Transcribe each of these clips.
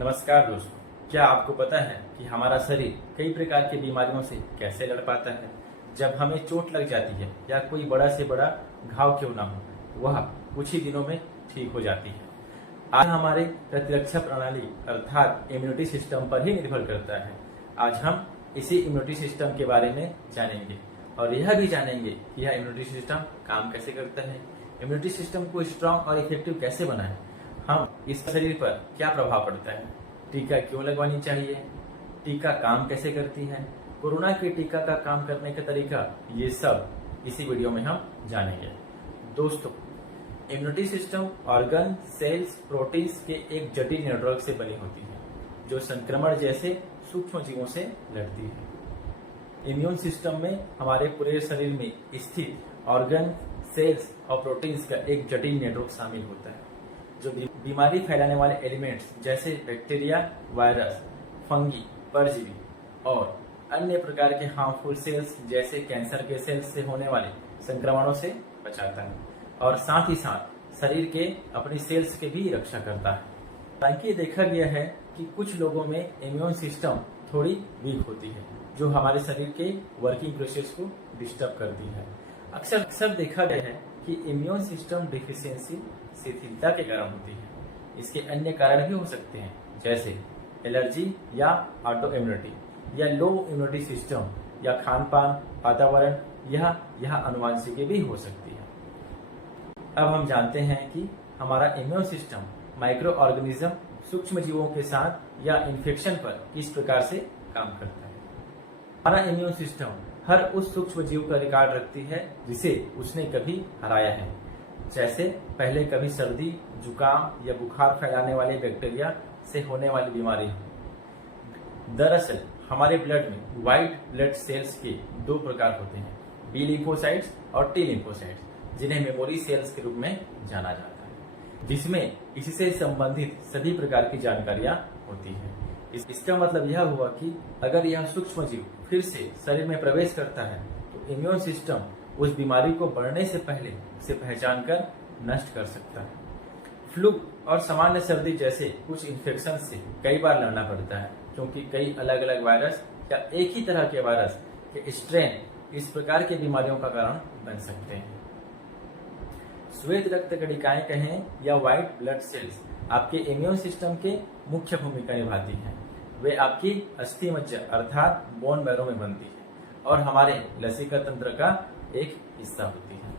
नमस्कार दोस्तों, क्या आपको पता है कि हमारा शरीर कई प्रकार की बीमारियों से कैसे लड़ पाता है। जब हमें चोट लग जाती है या कोई बड़ा से बड़ा घाव क्यों ना हो, वह कुछ ही दिनों में ठीक हो जाती है। आज हमारे प्रतिरक्षा प्रणाली अर्थात इम्यूनिटी सिस्टम पर ही निर्भर करता है। आज हम इसी इम्यूनिटी सिस्टम के बारे में जानेंगे और यह भी जानेंगे कि यह इम्यूनिटी सिस्टम काम कैसे करता है, इम्यूनिटी सिस्टम को स्ट्रांग और इफेक्टिव कैसे बनाएं, हम इस शरीर पर क्या प्रभाव पड़ता है, टीका क्यों लगवानी चाहिए, टीका काम कैसे करती है, कोरोना के टीका का काम करने का तरीका, ये सब इसी वीडियो में हम जानेंगे। दोस्तों, immunity system organ, cells, proteins के एक जटिल नेटवर्क से बनी होती है जो संक्रमण जैसे सूक्ष्म जीवों से लड़ती है। इम्यून सिस्टम में हमारे पूरे शरीर में स्थित ऑर्गन, सेल्स और प्रोटीन्स का एक जटिल नेटवर्क शामिल होता है जो बीमारी फैलाने वाले एलिमेंट्स जैसे बैक्टीरिया, वायरस, फंगी, परजीवी और अन्य प्रकार के हार्मफुल सेल्स जैसे कैंसर के सेल्स से होने वाले संक्रमणों से बचाता है और साथ ही साथ शरीर के अपनी सेल्स की भी रक्षा करता है। हालांकि देखा गया है कि कुछ लोगों में इम्यून सिस्टम थोड़ी वीक होती है जो हमारे शरीर के वर्किंग प्रोसेस को डिस्टर्ब करती है। अक्सर देखा गया है कि इम्यून सिस्टम डिफिशियंसी शिथिलता के कारण होती है। इसके अन्य कारण भी हो सकते हैं जैसे एलर्जी या ऑटो इम्यूनिटी या लो इम्यूनिटी सिस्टम या खान पान, वातावरण यह अनुवांशिक भी हो सकती है। अब हम जानते हैं कि हमारा इम्यून सिस्टम माइक्रो ऑर्गेनिज्म, सूक्ष्म जीवों के साथ या इन्फेक्शन पर किस प्रकार से काम करता है। हमारा इम्यून सिस्टम हर उस सूक्ष्म जीव का रिकॉर्ड रखती है जिसे उसने कभी हराया है, जैसे पहले कभी सर्दी, जुकाम या बुखार फैलाने वाले बैक्टीरिया से होने वाली बीमारी हो। दरअसल हमारे ब्लड में व्हाइट ब्लड सेल्स के दो प्रकार होते हैं, बी लिम्फोसाइट्स और टी लिम्फोसाइट्स, जिन्हें मेमोरी सेल्स के रूप में जाना जाता है, जिसमें इससे संबंधित सभी प्रकार की जानकारियां होती हैं। इसका मतलब यह हुआ कि अगर यह सूक्ष्म जीव फिर से शरीर में प्रवेश करता है तो इम्यून सिस्टम उस बीमारी को बढ़ने से पहले उसे पहचान कर नष्ट कर सकता है। फ्लू और सामान्य सर्दी जैसे कुछ इन्फेक्शन से कई बार लड़ना पड़ता है क्योंकि कई अलग अलग वायरस या एक ही तरह के वायरस के स्ट्रेन इस प्रकार की बीमारियों का कारण बन सकते हैं। श्वेत रक्त कणिकाएं कहें या व्हाइट ब्लड सेल्स आपके इम्यून सिस्टम के मुख्य भूमिका निभाती हैं। वे आपकी अस्थि मज्जा अर्थात बोन मैरो में बनती है और हमारे लसिका तंत्र का एक हिस्सा होती है।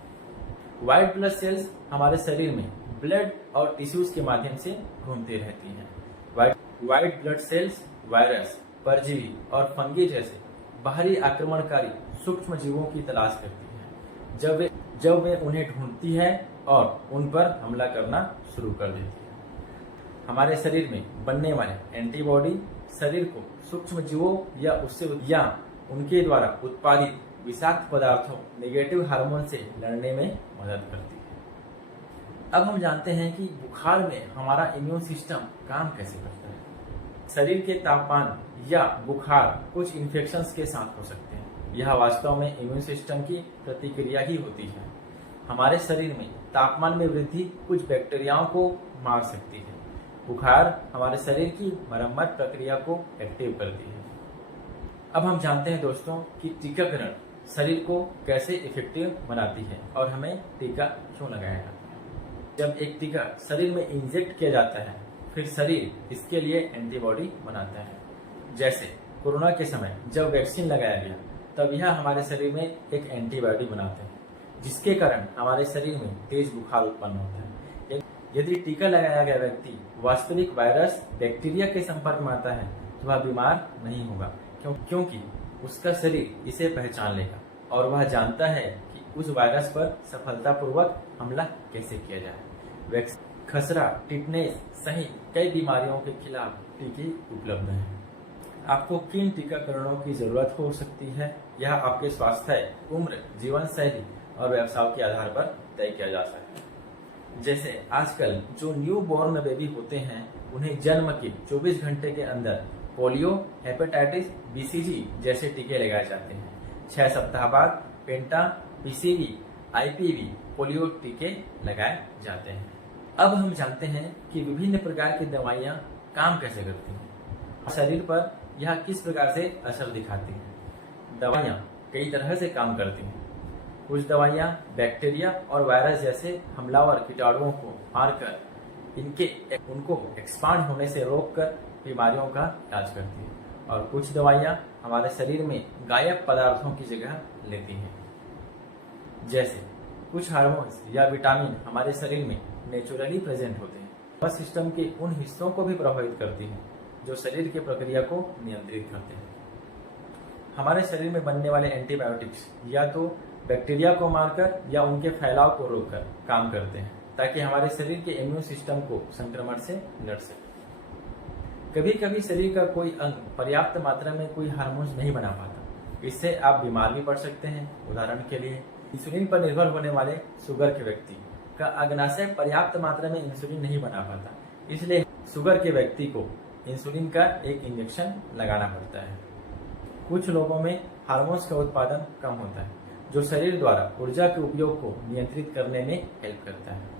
व्हाइट ब्लड सेल्स हमारे शरीर में ब्लड और टिश्यूज के माध्यम से घूमती रहती हैं। व्हाइट ब्लड सेल्स वायरस, परजीवी और फंगी जैसे बाहरी आक्रमणकारी सूक्ष्म जीवों की तलाश करती है जब वे उन्हें ढूंढती है और उन पर हमला करना शुरू कर देती है। हमारे शरीर में बनने वाले एंटीबॉडी शरीर को सूक्ष्म जीवों या उनके द्वारा उत्पादित विषाक्त पदार्थों, नेगेटिव हार्मोन से लड़ने में मदद करती है। अब हम जानते हैं कि बुखार में हमारा इम्यून सिस्टम काम कैसे करता है। शरीर के तापमान या बुखार कुछ इन्फेक्शंस के साथ हो सकते हैं। यह वास्तव में इम्यून सिस्टम की प्रतिक्रिया ही होती है। हमारे शरीर में तापमान में वृद्धि कुछ बैक्टीरियाओं को मार सकती है। बुखार हमारे शरीर की मरम्मत प्रक्रिया को एक्टिव करती है। अब हम जानते हैं दोस्तों कि टीकाकरण शरीर को कैसे इफेक्टिव बनाती है और हमें टीका क्यों लगाया जाता है। जब एक टीका शरीर में इंजेक्ट किया जाता है फिर शरीर इसके लिए एंटीबॉडी बनाता है। जैसे कोरोना के समय जब वैक्सीन लगाया गया तब यह हमारे शरीर में एक एंटीबॉडी बनाते हैं जिसके कारण हमारे शरीर में तेज बुखार उत्पन्न होता है। यदि टीका लगाया गया व्यक्ति वास्तविक वायरस, बैक्टीरिया के संपर्क में आता है तो वह बीमार नहीं होगा क्योंकि उसका शरीर इसे पहचान लेगा और वह जानता है कि उस वायरस पर सफलतापूर्वक हमला कैसे किया जाए। खसरा, टिटनेस सहित कई बीमारियों के खिलाफ टीके उपलब्ध हैं। आपको किन टीकाकरणों की जरूरत हो सकती है, यह आपके स्वास्थ्य, उम्र, जीवन शैली और व्यवसाय के आधार पर तय किया जा सकता है। जैसे आजकल जो न्यू बॉर्न बेबी होते हैं उन्हें जन्म के 24 घंटे के अंदर पोलियो, हेपेटाइटिस, बीसीजी जैसे टीके लगाए जाते हैं। 6 सप्ताह बाद पेंटा, पीसीवी, आईपीवी पोलियो टीके लगाए जाते हैं। अब हम जानते हैं कि विभिन्न प्रकार की दवाइयाँ काम कैसे करती हैं, शरीर पर यह किस प्रकार से असर दिखाती है। दवाइयाँ कई तरह से काम करती हैं। कुछ दवाइयाँ बैक्टीरिया और वायरस जैसे हमलावर कीटाणुओं को मारकर उनको एक्सपांड होने से रोककर बीमारियों का इलाज करती है, और कुछ दवाइयाँ हमारे शरीर में गायब पदार्थों की जगह लेती हैं। जैसे कुछ हार्मोन्स या विटामिन हमारे शरीर में नेचुरली प्रेजेंट होते हैं, वह सिस्टम के उन हिस्सों को भी प्रभावित करती हैं जो शरीर की प्रक्रिया को नियंत्रित करते हैं। हमारे शरीर में बनने वाले एंटीबायोटिक्स या तो बैक्टीरिया को मारकर या उनके फैलाव को रोककर काम करते हैं, ताकि हमारे शरीर के इम्यून सिस्टम को संक्रमण से लड़ सके। कभी कभी शरीर का कोई अंग पर्याप्त मात्रा में कोई हार्मोन्स नहीं बना पाता, इससे आप बीमार भी पड़ सकते हैं। उदाहरण के लिए इंसुलिन पर निर्भर होने वाले शुगर के व्यक्ति का अग्नाशय पर्याप्त मात्रा में इंसुलिन नहीं बना पाता, इसलिए शुगर के व्यक्ति को इंसुलिन का एक इंजेक्शन लगाना पड़ता है। कुछ लोगों में हार्मोन्स का उत्पादन कम होता है, जो शरीर द्वारा ऊर्जा के उपयोग को नियंत्रित करने में हेल्प करता है।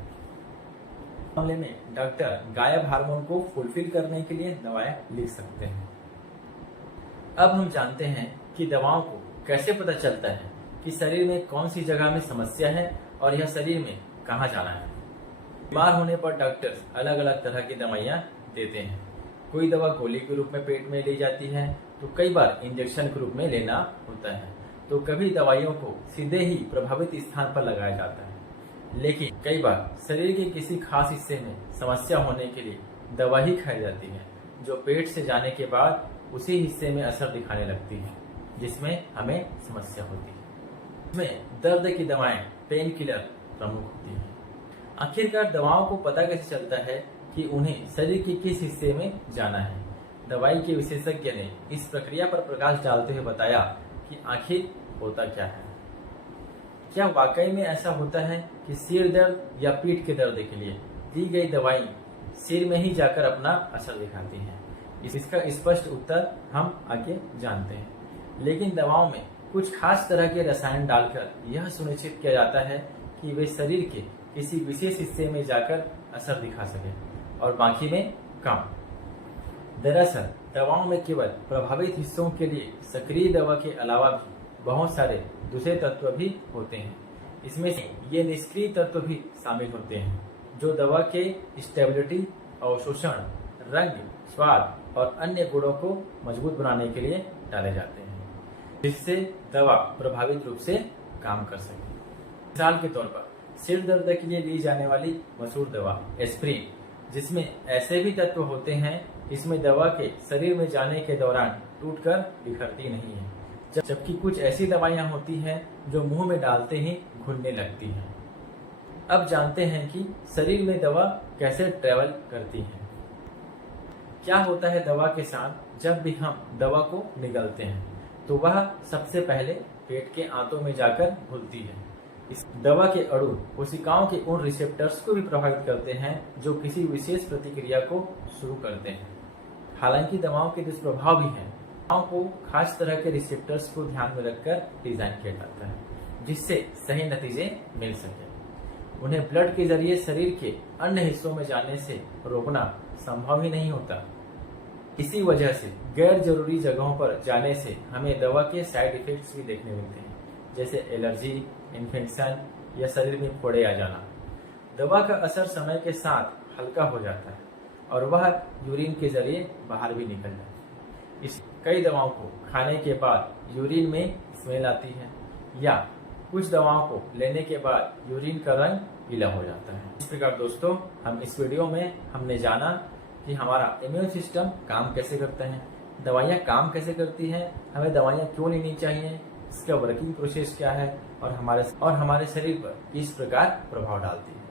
मामले में डॉक्टर गायब हार्मोन को फुलफिल करने के लिए दवाएं लिख सकते हैं। अब हम जानते हैं कि दवाओं को कैसे पता चलता है कि शरीर में कौन सी जगह में समस्या है और यह शरीर में कहाँ जाना है। बीमार होने पर डॉक्टर्स अलग अलग तरह की दवाइयाँ देते हैं। कोई दवा गोली के रूप में पेट में ली जाती है, तो कई बार इंजेक्शन के रूप में लेना होता है, तो कभी दवाइयों को सीधे ही प्रभावित स्थान पर लगाया जाता है। लेकिन कई बार शरीर के किसी खास हिस्से में समस्या होने के लिए दवा ही खाई जाती है, जो पेट से जाने के बाद उसी हिस्से में असर दिखाने लगती है जिसमें हमें समस्या होती है। इसमें दर्द की दवाएं, पेन किलर प्रमुख होती हैं। आखिरकार दवाओं को पता कैसे चलता है कि उन्हें शरीर के किस हिस्से में जाना है। दवाई के विशेषज्ञ ने इस प्रक्रिया पर प्रकाश डालते हुए बताया कि आखिर होता क्या है। क्या वाकई में ऐसा होता है कि सिर दर्द या पीठ के दर्द के लिए दी गई दवाई सिर में ही जाकर अपना असर दिखाती है? इसका स्पष्ट उत्तर हम आगे जानते हैं। लेकिन दवाओं में कुछ खास तरह के रसायन डालकर यह सुनिश्चित किया जाता है कि वे शरीर के किसी विशेष हिस्से में जाकर असर दिखा सके और बाकी में कम। दरअसल दवाओं में केवल प्रभावित हिस्सों के लिए सक्रिय दवा के अलावा भी बहुत सारे दूसरे तत्व भी होते हैं। इसमें से ये निष्क्रिय तत्व भी शामिल होते हैं, जो दवा के स्टेबिलिटी, अवशोषण, रंग, स्वाद और अन्य गुणों को मजबूत बनाने के लिए डाले जाते हैं, जिससे दवा प्रभावित रूप से काम कर सके। मिसाल के तौर पर सिर दर्द के लिए ली जाने वाली मशहूर दवा एस्प्रिन, जिसमें ऐसे भी तत्व होते हैं इसमें दवा के शरीर में जाने के दौरान टूटकर बिखरती नहीं है, जबकि कुछ ऐसी दवाइयां होती हैं जो मुंह में डालते ही घुलने लगती हैं। अब जानते हैं कि शरीर में दवा कैसे ट्रेवल करती है। क्या होता है दवा के साथ जब भी हम दवा को निगलते हैं, तो वह सबसे पहले पेट के आंतों में जाकर घुलती है। इस दवा के अणु कोशिकाओं के उन रिसेप्टर्स को भी प्रभावित करते हैं जो किसी विशेष प्रतिक्रिया को शुरू करते हैं। हालांकि दवाओं के दुष्प्रभाव भी हैं। दवाओं को खास तरह के रिसेप्टर्स को ध्यान में रखकर डिजाइन किया जाता है, जिससे सही नतीजे मिल सके। उन्हें ब्लड के जरिए शरीर के अन्य हिस्सों में जाने से रोकना संभव ही नहीं होता। इसी वजह से गैर जरूरी जगहों पर जाने से हमें दवा के साइड इफेक्ट्स भी देखने मिलते हैं, जैसे एलर्जी, इन्फेक्शन या शरीर में फोड़े आ जाना। दवा का असर समय के साथ हल्का हो जाता है और वह यूरिन के जरिए बाहर भी निकल जाता है। इस कई दवाओं को खाने के बाद यूरिन में स्मेल आती है, या कुछ दवाओं को लेने के बाद यूरिन का रंग पीला हो जाता है। इस प्रकार दोस्तों, हम इस वीडियो में हमने जाना कि हमारा इम्यून सिस्टम काम कैसे करता है, दवाइयाँ काम कैसे करती हैं, हमें दवाइयाँ क्यों लेनी चाहिए, इसका वर्किंग प्रोसेस क्या है और हमारे शरीर पर किस प्रकार प्रभाव डालती है,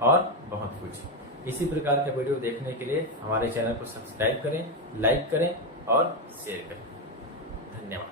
और बहुत कुछ। इसी प्रकार के वीडियो देखने के लिए हमारे चैनल को सब्सक्राइब करें, लाइक करें और शेयर करें। धन्यवाद।